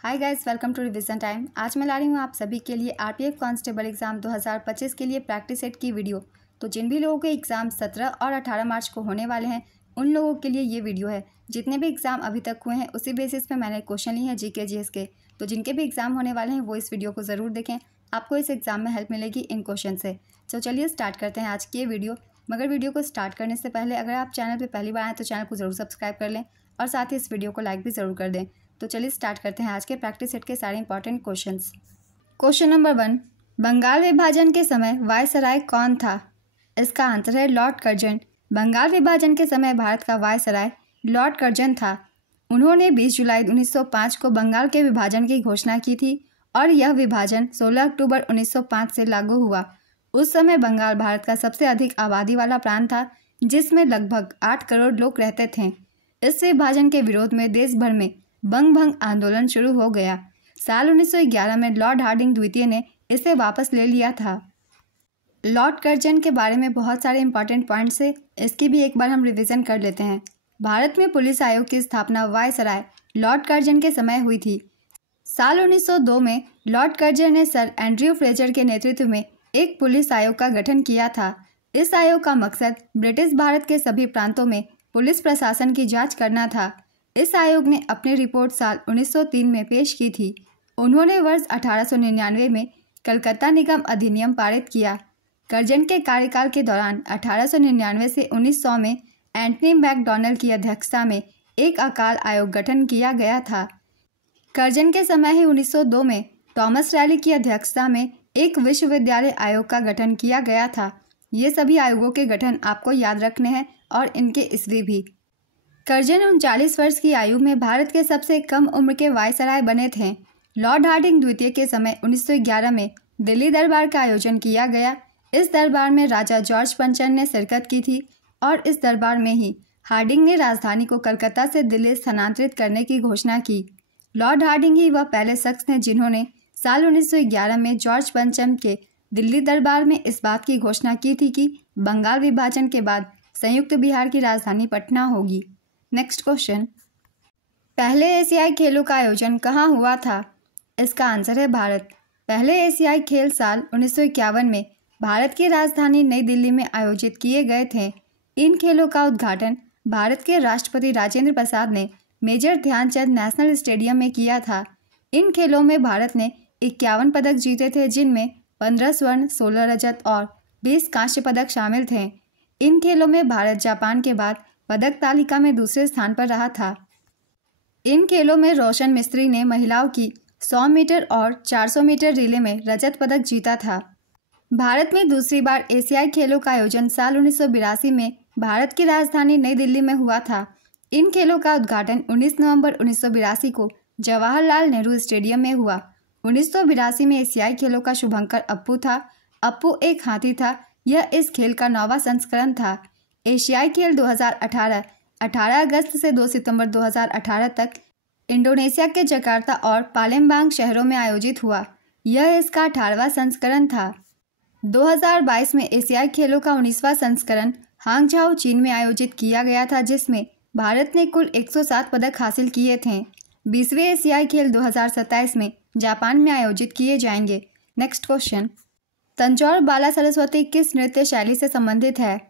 Hi guys, welcome to revision time. आज मैं ला रही हूँ आप सभी के लिए आरपीएफ कांस्टेबल एग्ज़ाम 2025 के लिए प्रैक्टिस सेट की वीडियो। तो जिन भी लोगों के एग्ज़ाम 17 और 18 मार्च को होने वाले हैं उन लोगों के लिए ये वीडियो है। जितने भी एग्ज़ाम अभी तक हुए हैं उसी बेसिस पे मैंने क्वेश्चन लिए हैं जीके जीएस के। तो जिनके भी एग्ज़ाम होने वाले हैं वो इस वीडियो को ज़रूर देखें, आपको इस एग्ज़ाम में हेल्प मिलेगी इन क्वेश्चन से। तो चलिए स्टार्ट करते हैं आज की ये वीडियो। मगर वीडियो को स्टार्ट करने से पहले अगर आप चैनल पर पहली बार आएँ तो चैनल को ज़रूर सब्सक्राइब कर लें और साथ ही इस वीडियो को लाइक भी ज़रूर कर दें। तो चलिए स्टार्ट करते हैं आज के प्रैक्टिस सेट के सारे important questions. Question number 1, Bengal विभाजन के समय वायसराय कौन था? इसका आंसर है लॉर्ड कर्जन। बंगाल विभाजन के समय भारत का वायसराय लॉर्ड कर्जन था। उन्होंने 20 जुलाई 1905 को बंगाल के विभाजन की घोषणा की थी और यह विभाजन 16 अक्टूबर 1905 से लागू हुआ। उस समय बंगाल भारत का सबसे अधिक आबादी वाला प्रांत था, जिसमें लगभग 8 करोड़ लोग रहते थे। इस विभाजन के विरोध में देश भर में बंग भंग आंदोलन शुरू हो गया। साल 1911 में लॉर्ड हार्डिंग द्वितीय ने इसे वापस ले लिया था। लॉर्ड कर्जन के बारे में बहुत सारे इंपॉर्टेंट पॉइंट्स है, इसकी भी एक बार हम रिवीजन कर लेते हैं। भारत में पुलिस आयोग की स्थापना वायसराय लॉर्ड कर्जन के समय हुई थी। साल 1902 में लॉर्ड कर्जन ने सर एंड्रयू फ्रेजर के नेतृत्व में एक पुलिस आयोग का गठन किया था। इस आयोग का मकसद ब्रिटिश भारत के सभी प्रांतों में पुलिस प्रशासन की जाँच करना था। इस आयोग ने अपनी रिपोर्ट साल 1903 में पेश की थी। उन्होंने वर्ष 1899 में कलकत्ता निगम अधिनियम पारित किया। कर्जन के कार्यकाल के दौरान 1899 से 1900 में एंटनी मैकडॉनल्ड की अध्यक्षता में एक अकाल आयोग गठन किया गया था। कर्जन के समय ही 1902 में थॉमस रैली की अध्यक्षता में एक विश्वविद्यालय आयोग का गठन किया गया था। ये सभी आयोगों के गठन आपको याद रखने हैं और इनके ईस्वी भी। कर्जन 39 वर्ष की आयु में भारत के सबसे कम उम्र के वायसराय बने थे। लॉर्ड हार्डिंग द्वितीय के समय 1911 में दिल्ली दरबार का आयोजन किया गया। इस दरबार में राजा जॉर्ज पंचम ने शिरकत की थी और इस दरबार में ही हार्डिंग ने राजधानी को कलकत्ता से दिल्ली स्थानांतरित करने की घोषणा की। लॉर्ड हार्डिंग ही वह पहले शख्स थे जिन्होंने साल 1911 में जॉर्ज पंचम के दिल्ली दरबार में इस बात की घोषणा की थी कि बंगाल विभाजन के बाद संयुक्त बिहार की राजधानी पटना होगी। नेक्स्ट क्वेश्चन, पहले एशियाई खेलों का आयोजन कहाँ हुआ था? इसका आंसर है भारत। पहले एशियाई खेल साल 1951 में भारत की राजधानी नई दिल्ली में आयोजित किए गए थे। इन खेलों का उद्घाटन भारत के राष्ट्रपति राजेंद्र प्रसाद ने मेजर ध्यानचंद नेशनल स्टेडियम में किया था। इन खेलों में भारत ने 51 पदक जीते थे, जिनमें 15 स्वर्ण, 16 रजत और 20 कांस्य पदक शामिल थे। इन खेलों में भारत जापान के बाद पदक तालिका में दूसरे स्थान पर रहा था। इन खेलों में रोशन मिस्त्री ने महिलाओं की 100 मीटर और 400 मीटर रिले में रजत पदक जीता था। भारत में दूसरी बार एशियाई खेलों का आयोजन साल 1982 में भारत की राजधानी नई दिल्ली में हुआ था। इन खेलों का उद्घाटन 19 नवंबर 1982 को जवाहरलाल नेहरू स्टेडियम में हुआ। 1982 में एशियाई खेलों का शुभंकर अप्पू था। अप्पू एक हाथी था। यह इस खेल का 9वां संस्करण था। एशियाई खेल 2018 18 अगस्त से 2 सितंबर 2018 तक इंडोनेशिया के जकार्ता और पालेम्बांग शहरों में आयोजित हुआ। यह इसका 18वां संस्करण था। 2022 में एशियाई खेलों का 19वां संस्करण हांगझाओ चीन में आयोजित किया गया था, जिसमें भारत ने कुल 107 पदक हासिल किए थे। 20वें एशियाई खेल 2027 में जापान में आयोजित किए जाएंगे। नेक्स्ट क्वेश्चन, तंजौर बाला सरस्वती किस नृत्य शैली से संबंधित है?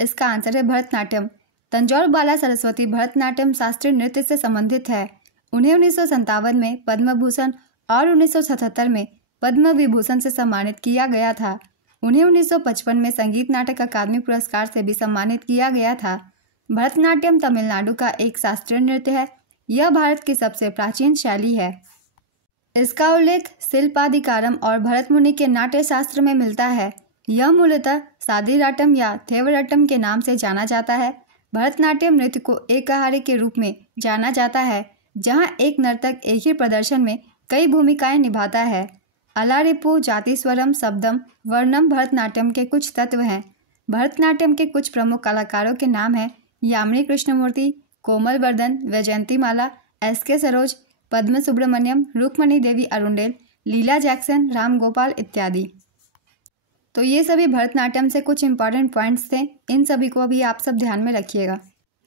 इसका आंसर है भरतनाट्यम। तंजौर बाला सरस्वती भरतनाट्यम शास्त्रीय नृत्य से संबंधित है। उन्हें 1957 में पद्म भूषण और 1977 में पद्म विभूषण से सम्मानित किया गया था। उन्हें 1955 में संगीत नाटक अकादमी पुरस्कार से भी सम्मानित किया गया था। भरतनाट्यम तमिलनाडु का एक शास्त्रीय नृत्य है। यह भारत की सबसे प्राचीन शैली है। इसका उल्लेख शिल्पाधिकारम और भरत मुनि के नाट्य शास्त्र में मिलता है। यह मूलतः सादीराटम या थेवरटम के नाम से जाना जाता है। भरतनाट्यम नृत्य को एकहारे के रूप में जाना जाता है, जहां एक नर्तक एक ही प्रदर्शन में कई भूमिकाएं निभाता है। अलारिपु, जातिस्वरम, शब्दम, वर्णम भरतनाट्यम के कुछ तत्व हैं। भरतनाट्यम के कुछ प्रमुख कलाकारों के नाम हैं यामिनी कृष्णमूर्ति, कोमल वर्धन, वैजयंतीमाला, एस.के. सरोज, पद्म सुब्रमण्यम, रुक्मणी देवी अरुंडेल, लीला जैक्सन, राम गोपाल इत्यादि। तो ये सभी भरतनाट्यम से कुछ इंपॉर्टेंट पॉइंट्स थे। इन सभी को अभी आप सब ध्यान में रखिएगा।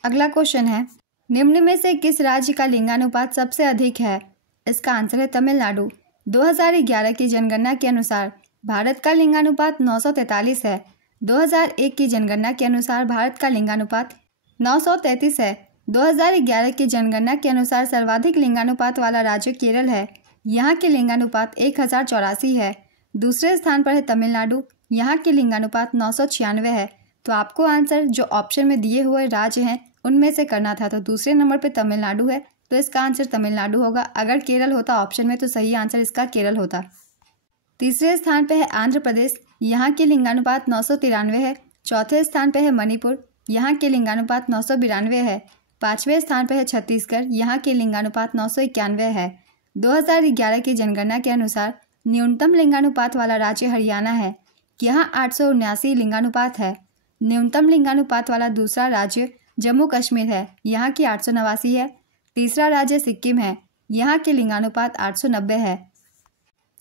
अगला क्वेश्चन है, निम्न में से किस राज्य का लिंगानुपात सबसे अधिक है? इसका आंसर है तमिलनाडु। 2011 की जनगणना के अनुसार भारत का लिंगानुपात 943 है। 2001 की जनगणना के अनुसार भारत का लिंगानुपात 933 है। 2011 की जनगणना के अनुसार सर्वाधिक लिंगानुपात वाला राज्य केरल है। यहाँ के लिंगानुपात 1084 है। दूसरे स्थान पर है तमिलनाडु। यहाँ के लिंगानुपात 996 है। तो आपको आंसर जो ऑप्शन में दिए हुए राज्य हैं उनमें से करना था। तो दूसरे नंबर पे तमिलनाडु है, तो इसका आंसर तमिलनाडु होगा। अगर केरल होता ऑप्शन में तो सही आंसर इसका केरल होता। तीसरे स्थान पे है आंध्र प्रदेश। यहाँ के लिंगानुपात 993 है। चौथे स्थान पे है मणिपुर। यहाँ के लिंगानुपात 992 है। पाँचवें स्थान पे है छत्तीसगढ़। यहाँ के लिंगानुपात 991 है। 2011 की जनगणना के अनुसार न्यूनतम लिंगानुपात वाला राज्य हरियाणा है। यहाँ 879 लिंगानुपात है। न्यूनतम लिंगानुपात वाला दूसरा राज्य जम्मू कश्मीर है। यहाँ की 889 है। तीसरा राज्य सिक्किम है। यहाँ के लिंगानुपात 890 है।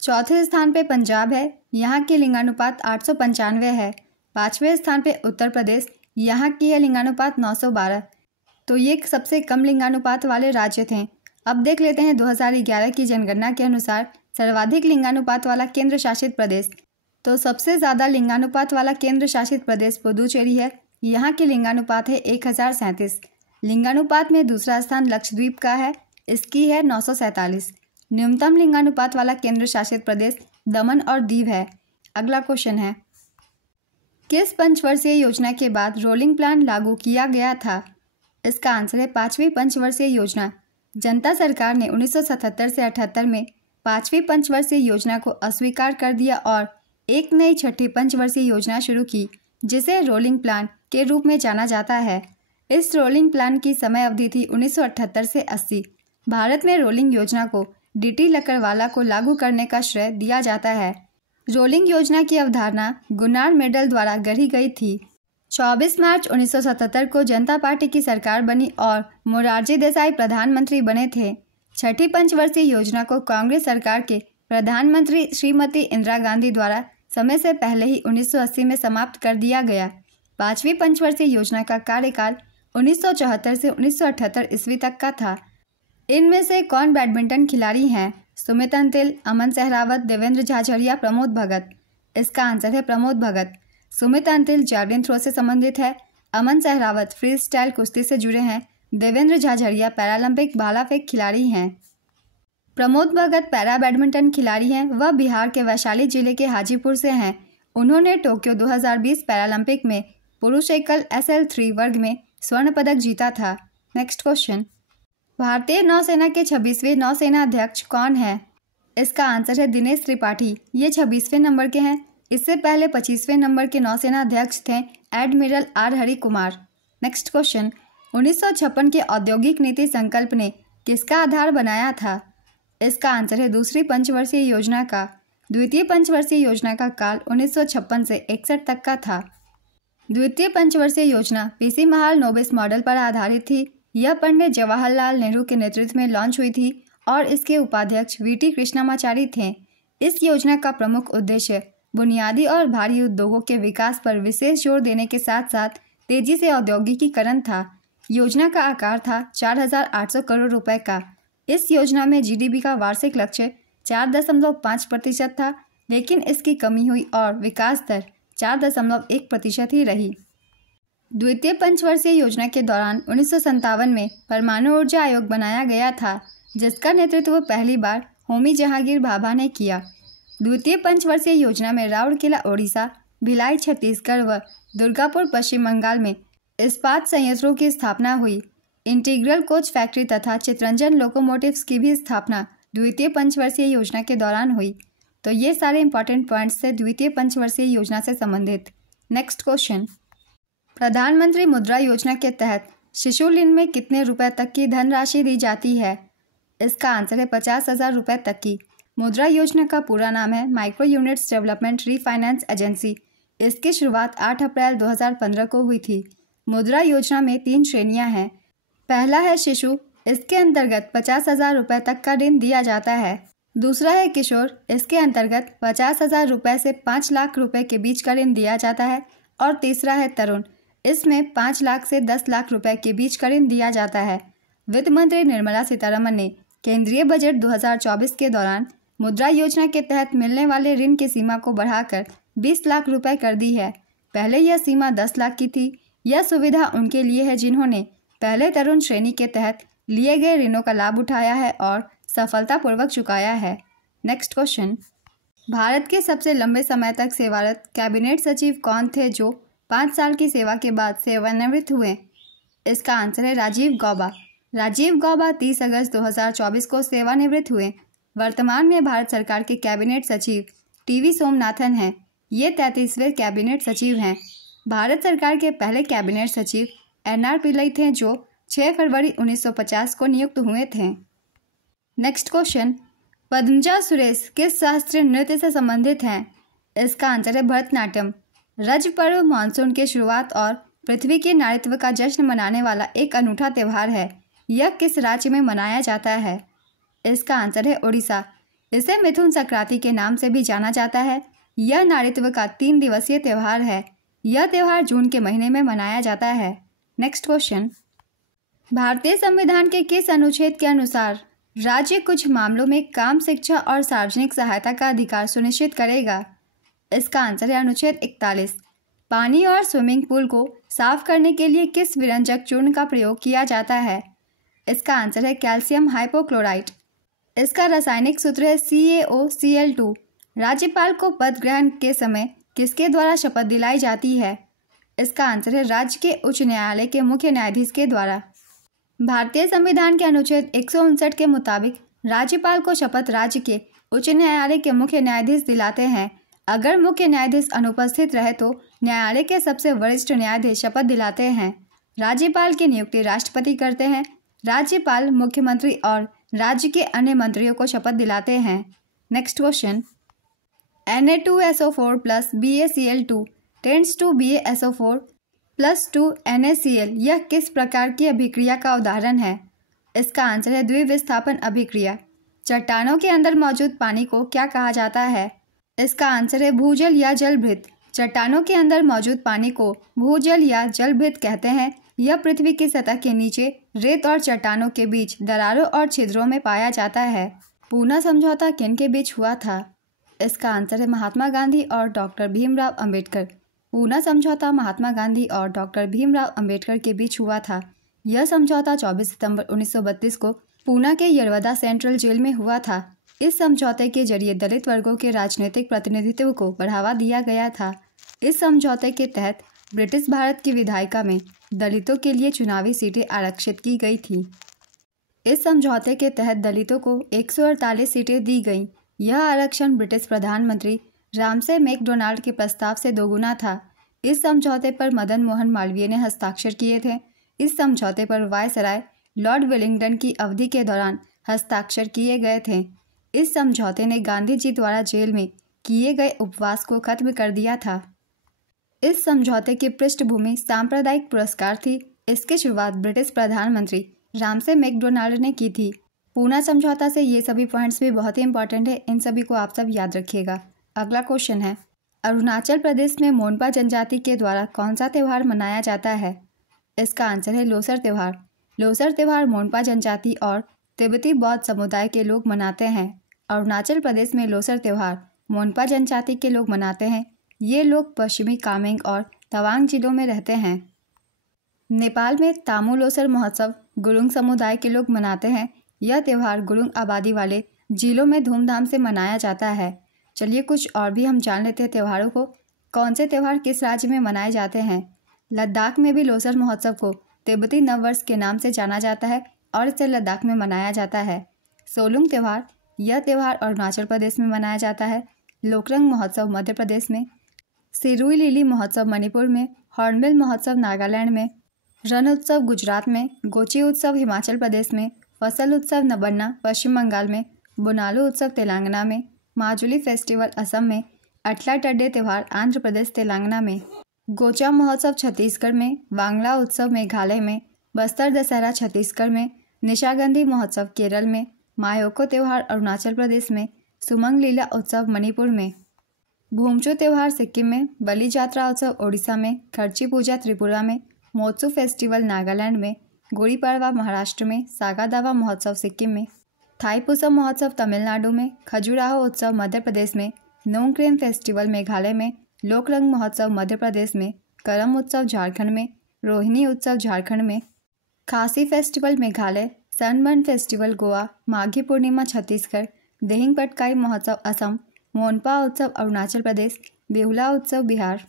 चौथे स्थान पे पंजाब है। यहाँ के लिंगानुपात 895 है। पाँचवें स्थान पे उत्तर प्रदेश। यहाँ की है लिंगानुपात 912। तो ये सबसे कम लिंगानुपात वाले राज्य थे। अब देख लेते हैं 2011 की जनगणना के अनुसार सर्वाधिक लिंगानुपात वाला केंद्र शासित प्रदेश। तो सबसे ज़्यादा लिंगानुपात वाला केंद्र शासित प्रदेश पुदुचेरी है। यहाँ के लिंगानुपात है 1037। लिंगानुपात में दूसरा स्थान लक्षद्वीप का है। इसकी है 947। न्यूनतम लिंगानुपात वाला केंद्र शासित प्रदेश दमन और दीव है। अगला क्वेश्चन है, किस पंचवर्षीय योजना के बाद रोलिंग प्लान लागू किया गया था? इसका आंसर है 5वीं पंचवर्षीय योजना। जनता सरकार ने 1977 से 78 में 5वीं पंचवर्षीय योजना को अस्वीकार कर दिया और एक नई 6ठी पंचवर्षीय योजना शुरू की, जिसे रोलिंग प्लान के रूप में जाना जाता है। इस रोलिंग प्लान की समय अवधि थी 1978 से 80। भारत में रोलिंग योजना को डीटी लकड़वाला को लागू करने का श्रेय दिया जाता है। रोलिंग योजना की अवधारणा गुनार मेडल द्वारा गढ़ी गई थी। 24 मार्च 1977 को जनता पार्टी की सरकार बनी और मोरारजी देसाई प्रधानमंत्री बने थे। 6ठी पंचवर्षीय योजना को कांग्रेस सरकार के प्रधानमंत्री श्रीमती इंदिरा गांधी द्वारा समय से पहले ही 1980 में समाप्त कर दिया गया। 5वीं पंचवर्षीय योजना का कार्यकाल 1974 से 1978 ईस्वी तक का था। इनमें से कौन बैडमिंटन खिलाड़ी हैं? सुमित अंतिल, अमन सहरावत, देवेंद्र झाझड़िया, प्रमोद भगत। इसका आंसर है प्रमोद भगत। सुमित अंतिल जैवलिन थ्रो से संबंधित है। अमन सहरावत फ्री स्टाइल कुश्ती से जुड़े हैं। देवेंद्र झाझड़िया पैरालंपिक भाला फेंक खिलाड़ी हैं। प्रमोद भगत पैरा बैडमिंटन खिलाड़ी हैं। वह बिहार के वैशाली जिले के हाजीपुर से हैं। उन्होंने टोक्यो 2020 पैरालंपिक में पुरुष एकल SL3 वर्ग में स्वर्ण पदक जीता था। नेक्स्ट क्वेश्चन, भारतीय नौसेना के 26वें नौसेना अध्यक्ष कौन है? इसका आंसर है दिनेश त्रिपाठी। ये 26वें नंबर के हैं। इससे पहले 25वें नंबर के नौसेना अध्यक्ष थे admiral R Hari Kumar. Next question, 1956 के औद्योगिक नीति संकल्प ने किसका आधार बनाया था? इसका आंसर है दूसरी पंचवर्षीय योजना का। द्वितीय पंचवर्षीय योजना का काल 1956 से 61 तक का था। द्वितीय पंचवर्षीय योजना PC महाल नोबिस मॉडल पर आधारित थी। यह पंडित जवाहरलाल नेहरू के नेतृत्व में लॉन्च हुई थी और इसके उपाध्यक्ष VT कृष्णमाचारी थे। इस योजना का प्रमुख उद्देश्य बुनियादी और भारी उद्योगों के विकास पर विशेष जोर देने के साथ साथ तेजी से औद्योगिकीकरण था। योजना का आकार था 4,800 करोड़ रुपए का। इस योजना में GDP का वार्षिक लक्ष्य 4.5% था, लेकिन इसकी कमी हुई और विकास दर 4.1% ही रही। द्वितीय पंचवर्षीय योजना के दौरान 1957 में परमाणु ऊर्जा आयोग बनाया गया था, जिसका नेतृत्व पहली बार होमी जहांगीर भाभा ने किया। द्वितीय पंचवर्षीय योजना में राउरकेला ओडिशा, भिलाई छत्तीसगढ़ व दुर्गापुर पश्चिम बंगाल में इस्पात संयंत्रों की स्थापना हुई। इंटीग्रल कोच फैक्ट्री तथा चितरंजन लोकोमोटिव्स की भी स्थापना द्वितीय पंचवर्षीय योजना के दौरान हुई। तो ये सारे इंपॉर्टेंट पॉइंट्स थे द्वितीय पंचवर्षीय योजना से संबंधित। नेक्स्ट क्वेश्चन, प्रधानमंत्री मुद्रा योजना के तहत शिशु ऋण में कितने रुपए तक की धनराशि दी जाती है? इसका आंसर है 50,000 रुपये तक की। मुद्रा योजना का पूरा नाम है micro units development refinance agency. इसकी शुरुआत 8 अप्रैल 2015 को हुई थी। मुद्रा योजना में 3 श्रेणियां हैं। पहला है शिशु, इसके अंतर्गत 50,000 रुपये तक का ऋण दिया जाता है। दूसरा है किशोर, इसके अंतर्गत 50,000 रुपये से 5 लाख रुपए के बीच का ऋण दिया जाता है। और तीसरा है तरुण, इसमें 5 लाख से 10 लाख रुपए के बीच का ऋण दिया जाता है। वित्त मंत्री निर्मला सीतारमण ने केंद्रीय बजट 2024 के दौरान मुद्रा योजना के तहत मिलने वाले ऋण की सीमा को बढ़ाकर 20 लाख रुपए कर दी है। पहले यह सीमा 10 लाख की थी। यह सुविधा उनके लिए है जिन्होंने पहले तरुण श्रेणी के तहत लिए गए ऋणों का लाभ उठाया है और सफलतापूर्वक चुकाया है। नेक्स्ट क्वेश्चन, भारत के सबसे लंबे समय तक सेवारत कैबिनेट सचिव कौन थे जो 5 साल की सेवा के बाद सेवानिवृत्त हुए? इसका आंसर है राजीव गौबा। राजीव गौबा 30 अगस्त 2024 को सेवानिवृत्त हुए। वर्तमान में भारत सरकार के कैबिनेट सचिव टीवी सोमनाथन हैं। ये 33वें कैबिनेट सचिव हैं। भारत सरकार के पहले कैबिनेट सचिव एनआर पिल्लई थे जो 6 फरवरी 1950 को नियुक्त हुए थे। नेक्स्ट क्वेश्चन, पद्मजा सुरेश किस शास्त्रीय नृत्य से संबंधित हैं? इसका आंसर है भरतनाट्यम। रज पर्व मानसून की शुरुआत और पृथ्वी के नारित्व का जश्न मनाने वाला एक अनूठा त्यौहार है। यह किस राज्य में मनाया जाता है? इसका आंसर है उड़ीसा। इसे मिथुन संक्रांति के नाम से भी जाना जाता है। यह नारित्व का 3 दिवसीय त्यौहार है। यह त्यौहार जून के महीने में मनाया जाता है। नेक्स्ट क्वेश्चन, भारतीय संविधान के किस अनुच्छेद के अनुसार राज्य कुछ मामलों में काम, शिक्षा और सार्वजनिक सहायता का अधिकार सुनिश्चित करेगा? इसका आंसर है अनुच्छेद 41। पानी और स्विमिंग पूल को साफ करने के लिए किस विरंजक चूर्ण का प्रयोग किया जाता है? इसका आंसर है कैल्शियम हाइपोक्लोराइट। इसका रासायनिक सूत्र है CaOCl2। राज्यपाल को पद ग्रहण के समय किसके द्वारा शपथ दिलाई जाती है? इसका आंसर है राज्य के उच्च न्यायालय के मुख्य न्यायाधीश के द्वारा। भारतीय संविधान के अनुच्छेद 159 के मुताबिक राज्यपाल को शपथ राज्य के उच्च न्यायालय के मुख्य न्यायाधीश दिलाते हैं। अगर मुख्य न्यायाधीश अनुपस्थित रहे तो न्यायालय के सबसे वरिष्ठ न्यायाधीश शपथ दिलाते हैं। राज्यपाल की नियुक्ति राष्ट्रपति करते हैं। राज्यपाल मुख्यमंत्री और राज्य के अन्य मंत्रियों को शपथ दिलाते हैं। Next question, Na2SO4 + BaCl2 tends to BaSO4 + 2 NaCl। यह किस प्रकार की अभिक्रिया का उदाहरण है? इसका आंसर है द्विविस्थापन अभिक्रिया। चट्टानों के अंदर मौजूद पानी को क्या कहा जाता है? इसका आंसर है भूजल या जलभृत। चट्टानों के अंदर मौजूद पानी को भूजल या जलभृत कहते हैं। यह पृथ्वी की सतह के नीचे रेत और चट्टानों के बीच दरारों और छिद्रों में पाया जाता है। पूना समझौता किन के बीच हुआ था? इसका आंसर है महात्मा गांधी और डॉक्टर भीमराव अंबेडकर। पूना समझौता महात्मा गांधी और डॉक्टर भीमराव अंबेडकर के बीच हुआ था। यह समझौता 24 सितंबर 1932 को पूना के यरवदा सेंट्रल जेल में हुआ था। इस समझौते के जरिए दलित वर्गों के राजनीतिक प्रतिनिधित्व को बढ़ावा दिया गया था। इस समझौते के तहत ब्रिटिश भारत की विधायिका में दलितों के लिए चुनावी सीटें आरक्षित की गई थी। इस समझौते के तहत दलितों को 148 सीटें दी गईं। यह आरक्षण ब्रिटिश प्रधानमंत्री रामसे मैकडोनाल्ड के प्रस्ताव से दोगुना था। इस समझौते पर मदन मोहन मालवीय ने हस्ताक्षर किए थे। इस समझौते पर वायसराय लॉर्ड वेलिंगटन की अवधि के दौरान हस्ताक्षर किए गए थे। इस समझौते ने गांधी जी द्वारा जेल में किए गए उपवास को खत्म कर दिया था। इस समझौते की पृष्ठभूमि सांप्रदायिक पुरस्कार थी। इसकी शुरुआत ब्रिटिश प्रधानमंत्री रामसे मैकडोनाल्ड ने की थी। पूना समझौता से ये सभी पॉइंट्स भी बहुत ही इंपॉर्टेंट है। इन सभी को आप सब याद रखिएगा। अगला क्वेश्चन है, अरुणाचल प्रदेश में मोनपा जनजाति के द्वारा कौन सा त्यौहार मनाया जाता है? इसका आंसर है लोसर त्यौहार। लोसर त्यौहार मोनपा जनजाति और तिब्बती बौद्ध समुदाय के लोग मनाते हैं। अरुणाचल प्रदेश में लोसर त्यौहार मोनपा जनजाति के लोग मनाते हैं। ये लोग पश्चिमी कामेंग और तवांग जिलों में रहते हैं। नेपाल में तामू लोसर महोत्सव गुरुंग समुदाय के लोग मनाते हैं। यह त्यौहार गुरुंग आबादी वाले जिलों में धूमधाम से मनाया जाता है। चलिए कुछ और भी हम जान लेते हैं त्यौहारों को। कौन से त्यौहार किस राज्य में मनाए जाते हैं? लद्दाख में भी लोसर महोत्सव को तिब्बती नववर्ष के नाम से जाना जाता है और इसे लद्दाख में मनाया जाता है। सोलुंग त्यौहार, यह त्यौहार अरुणाचल प्रदेश में मनाया जाता है। लोकरंग महोत्सव मध्य प्रदेश में, सिरुई लिली महोत्सव मणिपुर में, हॉर्नबिल महोत्सव नागालैंड में, रण उत्सव गुजरात में, गोची उत्सव हिमाचल प्रदेश में, फसल उत्सव नबन्ना पश्चिम बंगाल में, बोनालू उत्सव तेलंगाना में, माजुली फेस्टिवल असम में, अटला टड्डे त्यौहार आंध्र प्रदेश तेलंगाना में, गोचा महोत्सव छत्तीसगढ़ में, वांगला उत्सव मेघालय में, बस्तर दशहरा छत्तीसगढ़ में, निशागंधी महोत्सव केरल में, मायोको त्यौहार अरुणाचल प्रदेश में, सुमंग लीला उत्सव मणिपुर में, भूमचू त्यौहार सिक्किम में, बलि जात्रा उत्सव ओडिशा में, खर्ची पूजा त्रिपुरा में, मोत्सू फेस्टिवल नागालैंड में, गुड़ी पड़वा महाराष्ट्र में, सागा दावा महोत्सव सिक्किम में। थाईपुसम महोत्सव तमिलनाडु में, खजुराहो उत्सव मध्य प्रदेश में, नोंगक्रेम फेस्टिवल मेघालय में, लोकरंग महोत्सव मध्य प्रदेश में, करम उत्सव झारखंड में, रोहिणी उत्सव झारखंड में, Khasi festival Meghalaya, Sunburn festival Goa, Maghi Purnima Chhattisgarh, Dehing Patkai महोत्सव असम, मोनपा उत्सव अरुणाचल प्रदेश, बेहुला उत्सव बिहार,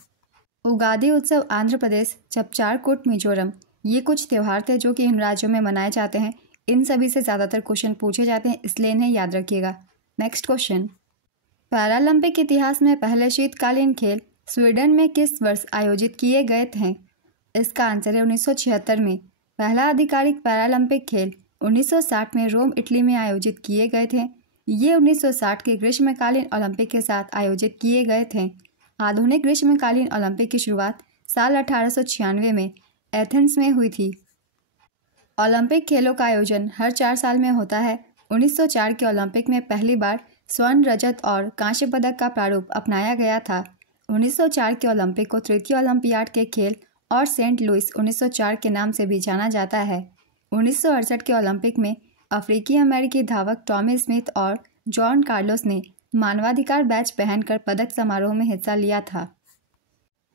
उगादी उत्सव आंध्र प्रदेश, चपचारकूट मिजोरम। ये कुछ त्यौहार थे जो कि इन राज्यों में मनाए जाते हैं। इन सभी से ज़्यादातर क्वेश्चन पूछे जाते हैं, इसलिए इन्हें याद रखिएगा। नेक्स्ट क्वेश्चन, पैरालंपिक इतिहास में पहले शीतकालीन खेल स्वीडन में किस वर्ष आयोजित किए गए थे? इसका आंसर है 1976 में। पहला आधिकारिक पैरालंपिक खेल 1960 में रोम इटली में आयोजित किए गए थे। ये 1960 के ग्रीष्मकालीन ओलंपिक के साथ आयोजित किए गए थे। आधुनिक ग्रीष्मकालीन ओलंपिक की शुरुआत साल 1896 में एथेंस में हुई थी। ओलंपिक खेलों का आयोजन हर 4 साल में होता है। 1904 के ओलंपिक में पहली बार स्वर्ण, रजत और कांस्य पदक का प्रारूप अपनाया गया था। 1904 के ओलंपिक को तृतीय ओलंपियाड के खेल और सेंट लुइस 1904 के नाम से भी जाना जाता है। 1968 के ओलंपिक में अफ्रीकी अमेरिकी धावक टॉमी स्मिथ और जॉन कार्लोस ने मानवाधिकार बैच पहनकर पदक समारोह में हिस्सा लिया था।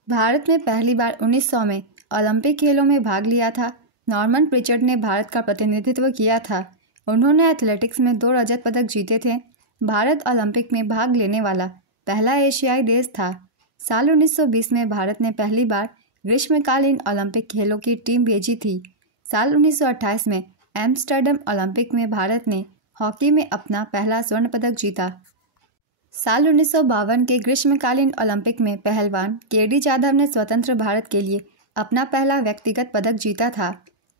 भारत में पहली बार 1900 में ओलंपिक खेलों में भाग लिया था। नॉर्मन प्रिचर्ड ने भारत का प्रतिनिधित्व किया था। उन्होंने एथलेटिक्स में 2 रजत पदक जीते थे। भारत ओलंपिक में भाग लेने वाला पहला एशियाई देश था। साल 1920 में भारत ने पहली बार ग्रीष्मकालीन ओलंपिक खेलों की टीम भेजी थी। साल 1928 में एम्स्टर्डम ओलंपिक में भारत ने हॉकी में अपना पहला स्वर्ण पदक जीता। साल 1952 के ग्रीष्मकालीन ओलंपिक में पहलवान केडी जाधव ने स्वतंत्र भारत के लिए अपना पहला व्यक्तिगत पदक जीता था।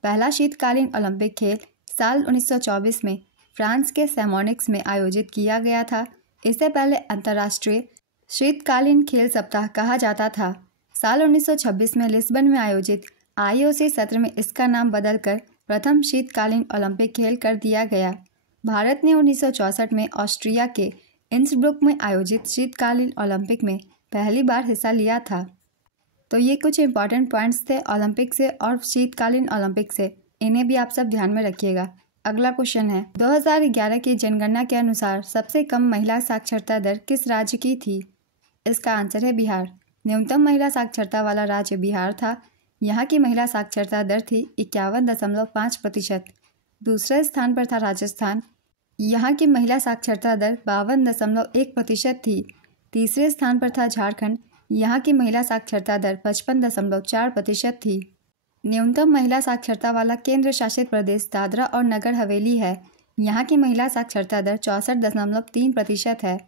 पहला शीतकालीन ओलंपिक खेल साल 1924 में फ्रांस के सैमोनिक्स में आयोजित किया गया था। इससे पहले अंतर्राष्ट्रीय शीतकालीन खेल सप्ताह कहा जाता था। साल 1926 में लिस्बन में आयोजित IOC सत्र में इसका नाम बदलकर प्रथम शीतकालीन ओलंपिक खेल कर दिया गया। भारत ने 1964 में ऑस्ट्रिया के इंसब्रुक में आयोजित शीतकालीन ओलंपिक में पहली बार हिस्सा लिया था। तो ये कुछ इंपॉर्टेंट पॉइंट्स थे ओलंपिक से और शीतकालीन ओलंपिक से, इन्हें भी आप सब ध्यान में रखिएगा। अगला क्वेश्चन है, 2011 की जनगणना के अनुसार सबसे कम महिला साक्षरता दर किस राज्य की थी? इसका आंसर है बिहार। न्यूनतम महिला साक्षरता वाला राज्य बिहार था। यहाँ की महिला साक्षरता दर थी 51.5%। दूसरे स्थान पर था राजस्थान। यहाँ की महिला साक्षरता दर 52.1% थी। तीसरे स्थान पर था झारखंड। यहाँ की महिला साक्षरता दर 55.4% थी। न्यूनतम महिला साक्षरता वाला केंद्र शासित प्रदेश दादरा और नगर हवेली है। यहाँ की महिला साक्षरता दर 64.3% है।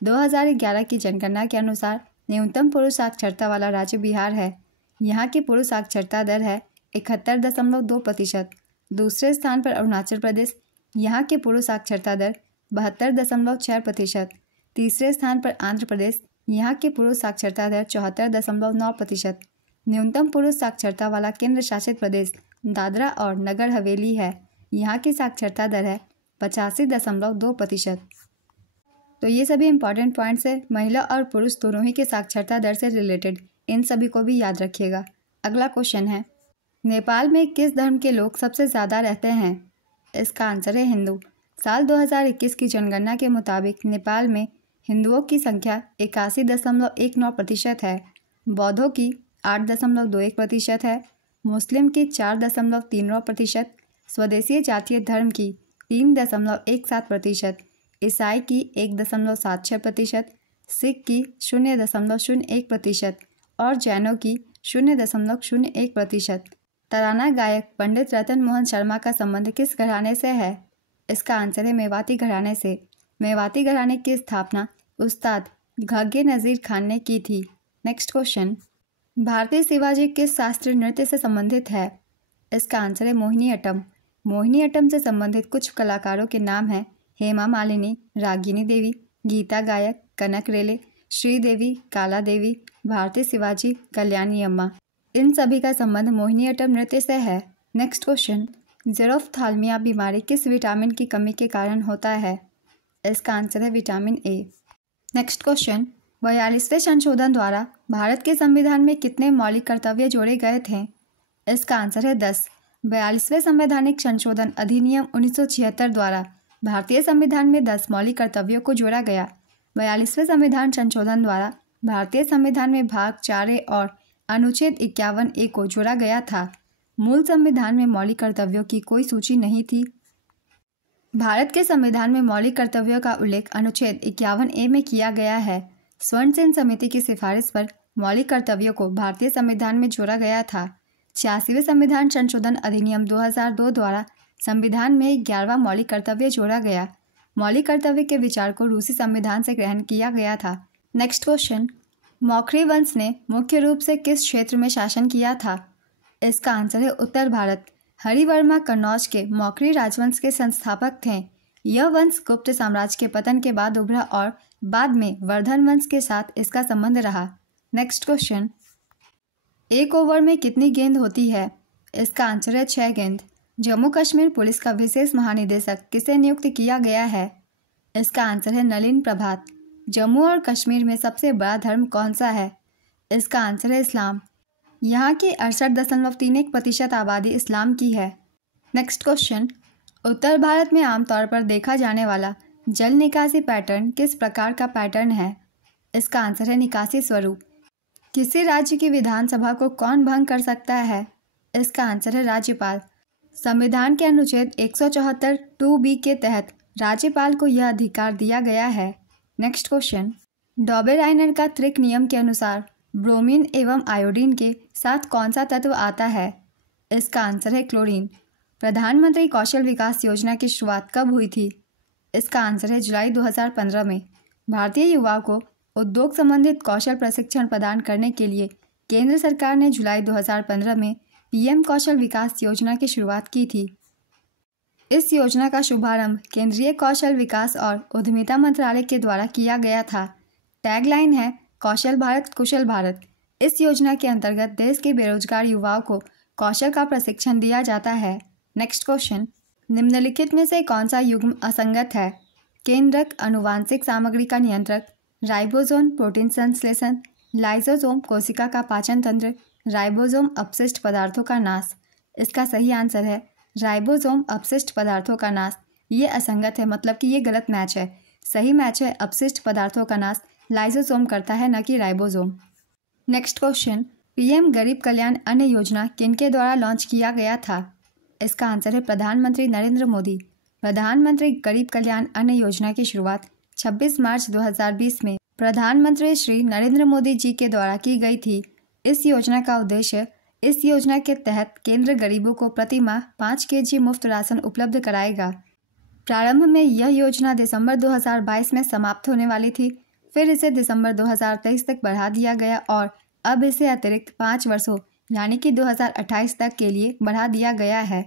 2011 की जनगणना के अनुसार न्यूनतम पुरुष साक्षरता वाला राज्य बिहार है। यहाँ की पुरुष साक्षरता दर है 71.2%। दूसरे स्थान पर अरुणाचल प्रदेश। यहाँ की पुरुष साक्षरता दर 72.6%। तीसरे स्थान पर आंध्र प्रदेश। यहाँ की पुरुष साक्षरता दर 74.9%। न्यूनतम पुरुष साक्षरता वाला केंद्र शासित प्रदेश दादरा और नगर हवेली है। यहाँ की साक्षरता दर है 85.2%। तो ये सभी इंपॉर्टेंट पॉइंट्स है महिला और पुरुष दोनों ही के साक्षरता दर से रिलेटेड, इन सभी को भी याद रखिएगा। अगला क्वेश्चन है, नेपाल में किस धर्म के लोग सबसे ज़्यादा रहते हैं? इसका आंसर है हिंदू। साल 2021 की जनगणना के मुताबिक नेपाल में हिंदुओं की संख्या 81.19% है, बौद्धों की 8.21% है, मुस्लिम की 4.39%, स्वदेशी जातीय धर्म की 3.17%, ईसाई की 1.76%, सिख की 0.01% और जैनों की 0.01%। तराना गायक पंडित रतन मोहन शर्मा का संबंध किस घराने से है? इसका आंसर है मेवाती घराने से। मेवाती घराने की स्थापना उस्ताद घाघे नज़ीर खान ने की थी। नेक्स्ट क्वेश्चन, भारतीय शिवाजी किस शास्त्रीय नृत्य से संबंधित है? इसका आंसर है मोहिनी अट्टम। मोहिनी अट्टम से संबंधित कुछ कलाकारों के नाम हैं हेमा मालिनी, रागिनी देवी, गीता गायक, कनक रेले, श्रीदेवी, काला देवी, भारती शिवाजी, कल्याणी अम्मा। इन सभी का संबंध मोहिनी अट्टम नृत्य से है। नेक्स्ट क्वेश्चन, ज़ेरोफ्थाल्मिया बीमारी किस विटामिन की कमी के कारण होता है? इसका आंसर है विटामिन ए। नेक्स्ट क्वेश्चन, 42वें संशोधन द्वारा भारत के संविधान में कितने मौलिक कर्तव्य जोड़े गए थे? इसका आंसर है 10। 42वें संवैधानिक संशोधन अधिनियम 1976 द्वारा भारतीय संविधान में 10 मौलिक कर्तव्यों को जोड़ा गया। 42वें संविधान संशोधन द्वारा भारतीय संविधान में भाग 4A और अनुच्छेद 51A को जोड़ा गया था। मूल संविधान में मौलिक कर्तव्यों की कोई सूची नहीं थी। भारत के संविधान में मौलिक कर्तव्यों का उल्लेख अनुच्छेद 51A में किया गया है। स्वर्ण सेन समिति की सिफारिश पर मौलिक कर्तव्यों को भारतीय संविधान में जोड़ा गया था। 86वें संविधान संशोधन अधिनियम 2002 द्वारा संविधान में 11वां मौलिक कर्तव्य जोड़ा गया। मौलिक कर्तव्य के विचार को रूसी संविधान से ग्रहण किया गया था। नेक्स्ट क्वेश्चन, मौखरी वंश ने मुख्य रूप से किस क्षेत्र में शासन किया था? इसका आंसर है उत्तर भारत। हरिवर्मा कन्नौज के मौखरी राजवंश के संस्थापक थे। यह वंश गुप्त साम्राज्य के पतन के बाद उभरा और बाद में वर्धन वंश के साथ इसका संबंध रहा। नेक्स्ट क्वेश्चन, एक ओवर में कितनी गेंद होती है? इसका आंसर है 6 गेंद। जम्मू कश्मीर पुलिस का विशेष महानिदेशक किसे नियुक्त किया गया है? इसका आंसर है नलिन प्रभात। जम्मू और कश्मीर में सबसे बड़ा धर्म कौन सा है? इसका आंसर है इस्लाम। यहाँ की 68.31% आबादी इस्लाम की है। नेक्स्ट क्वेश्चन, उत्तर भारत में आमतौर पर देखा जाने वाला जल निकासी पैटर्न किस प्रकार का पैटर्न है? इसका आंसर है निकासी स्वरूप। किसी राज्य की विधानसभा को कौन भंग कर सकता है? इसका आंसर है राज्यपाल। संविधान के अनुच्छेद 174 2B के तहत राज्यपाल को यह अधिकार दिया गया है। नेक्स्ट क्वेश्चन, डॉबेराइनर का त्रिक नियम के अनुसार ब्रोमीन एवं आयोडीन के साथ कौन सा तत्व आता है? इसका आंसर है क्लोरीन। प्रधानमंत्री कौशल विकास योजना की शुरुआत कब हुई थी? इसका आंसर है जुलाई 2015 में। भारतीय युवाओं को उद्योग संबंधित कौशल प्रशिक्षण प्रदान करने के लिए केंद्र सरकार ने जुलाई 2015 में PM कौशल विकास योजना की शुरुआत की थी। इस योजना का शुभारंभ केंद्रीय कौशल विकास और उद्यमिता मंत्रालय के द्वारा किया गया था। टैगलाइन है कौशल भारत कुशल भारत। इस योजना के अंतर्गत देश के बेरोजगार युवाओं को कौशल का प्रशिक्षण दिया जाता है। नेक्स्ट क्वेश्चन, निम्नलिखित में से कौन सा युग्म असंगत है? केंद्रक अनुवांशिक सामग्री का नियंत्रक, राइबोसोम प्रोटीन संश्लेषण, लाइसोसोम कोशिका का पाचन तंत्र, राइबोसोम अपशिष्ट पदार्थों का नाश। इसका सही आंसर है राइबोसोम अपशिष्ट पदार्थों का नाश। ये असंगत है, मतलब कि ये गलत मैच है। सही मैच है अपशिष्ट पदार्थों का नाश लाइसोसोम करता है, न कि राइबोसोम। नेक्स्ट क्वेश्चन, PM गरीब कल्याण अन्न योजना किनके द्वारा लॉन्च किया गया था? इसका आंसर है प्रधानमंत्री नरेंद्र मोदी। प्रधानमंत्री गरीब कल्याण अन्न योजना की शुरुआत 26 मार्च 2020 में प्रधानमंत्री श्री नरेंद्र मोदी जी के द्वारा की गई थी। इस योजना का उद्देश्य, इस योजना के तहत केंद्र गरीबों को प्रति माह 5 kg मुफ्त राशन उपलब्ध कराएगा। प्रारंभ में यह योजना दिसंबर 2022 में समाप्त होने वाली थी, फिर इसे दिसंबर 2023 तक बढ़ा दिया गया और अब इसे अतिरिक्त 5 वर्षों यानी कि 2028 तक के लिए बढ़ा दिया गया है।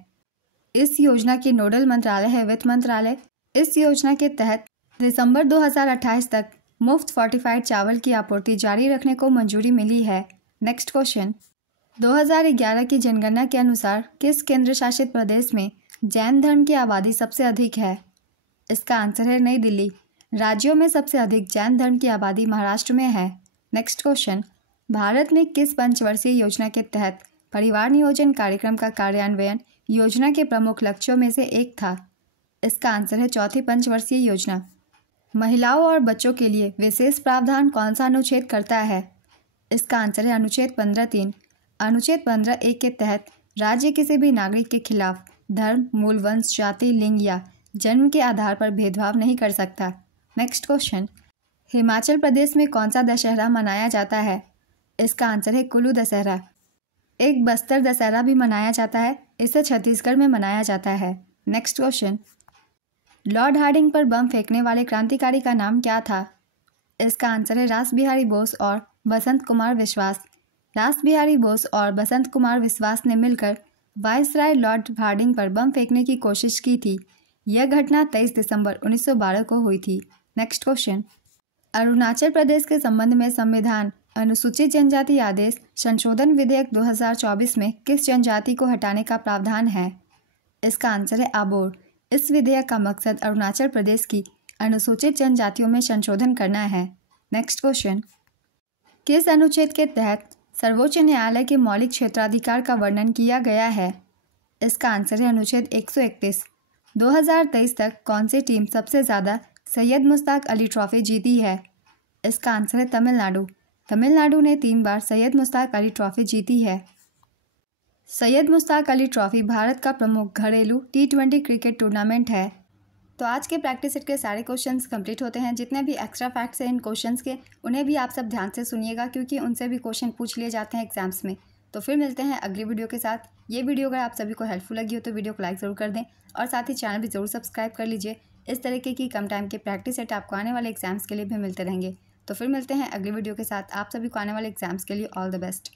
इस योजना की नोडल मंत्रालय है वित्त मंत्रालय। इस योजना के तहत दिसंबर 2028 तक मुफ्त फोर्टिफाइड चावल की आपूर्ति जारी रखने को मंजूरी मिली है। नेक्स्ट क्वेश्चन, 2011 की जनगणना के अनुसार किस केंद्र शासित प्रदेश में जैन धर्म की आबादी सबसे अधिक है? इसका आंसर है नई दिल्ली। राज्यों में सबसे अधिक जैन धर्म की आबादी महाराष्ट्र में है। नेक्स्ट क्वेश्चन, भारत में किस पंचवर्षीय योजना के तहत परिवार नियोजन कार्यक्रम का कार्यान्वयन योजना के प्रमुख लक्ष्यों में से एक था? इसका आंसर है चौथी पंचवर्षीय योजना। महिलाओं और बच्चों के लिए विशेष प्रावधान कौन सा अनुच्छेद करता है? इसका आंसर है अनुच्छेद 15(3). अनुच्छेद 15(1) के तहत राज्य किसी भी नागरिक के खिलाफ धर्म, मूल वंश, जाति, लिंग या जन्म के आधार पर भेदभाव नहीं कर सकता। नेक्स्ट क्वेश्चन, हिमाचल प्रदेश में कौन सा दशहरा मनाया जाता है? इसका आंसर है कुल्लू दशहरा। एक बस्तर दशहरा भी मनाया जाता है, इसे छत्तीसगढ़ में मनाया जाता है। नेक्स्ट क्वेश्चन, लॉर्ड हार्डिंग पर बम फेंकने वाले क्रांतिकारी का नाम क्या था? इसका आंसर है रास बिहारी बोस और बसंत कुमार विश्वास। रास बिहारी बोस और बसंत कुमार विश्वास ने मिलकर वायसराय लॉर्ड हार्डिंग पर बम फेंकने की कोशिश की थी। यह घटना 23 दिसंबर 1912 को हुई थी। नेक्स्ट क्वेश्चन, अरुणाचल प्रदेश के संबंध में संविधान अनुसूचित जनजाति आदेश संशोधन विधेयक 2024 में किस जनजाति को हटाने का प्रावधान है? इसका आंसर है आबोर। इस विधेयक का मकसद अरुणाचल प्रदेश की अनुसूचित जनजातियों में संशोधन करना है। नेक्स्ट क्वेश्चन, किस अनुच्छेद के तहत सर्वोच्च न्यायालय के मौलिक क्षेत्राधिकार का वर्णन किया गया है? इसका आंसर है अनुच्छेद 131। 2023 तक कौन सी टीम सबसे ज़्यादा सैयद मुश्ताक अली ट्रॉफी जीती है? इसका आंसर है तमिलनाडु। तमिलनाडु ने 3 बार सैयद मुश्ताक अली ट्रॉफी जीती है। सैयद मुश्ताक अली ट्रॉफी भारत का प्रमुख घरेलू T20 क्रिकेट टूर्नामेंट है। तो आज के प्रैक्टिस सेट के सारे क्वेश्चंस कंप्लीट होते हैं। जितने भी एक्स्ट्रा फैक्ट्स हैं इन क्वेश्चंस के, उन्हें भी आप सब ध्यान से सुनिएगा, क्योंकि उनसे भी क्वेश्चन पूछ लिए जाते हैं एग्जाम्स में। तो फिर मिलते हैं अगली वीडियो के साथ। ये वीडियो अगर आप सभी को हेल्पफुल लगी हो तो वीडियो को लाइक ज़रूर कर दें और साथ ही चैनल भी ज़रूर सब्सक्राइब कर लीजिए। इस तरीके की कम टाइम के प्रैक्टिस सेट आपको आने वाले एग्जाम्स के लिए भी मिलते रहेंगे। तो फिर मिलते हैं अगली वीडियो के साथ। आप सभी को आने वाले एग्जाम्स के लिए ऑल द बेस्ट।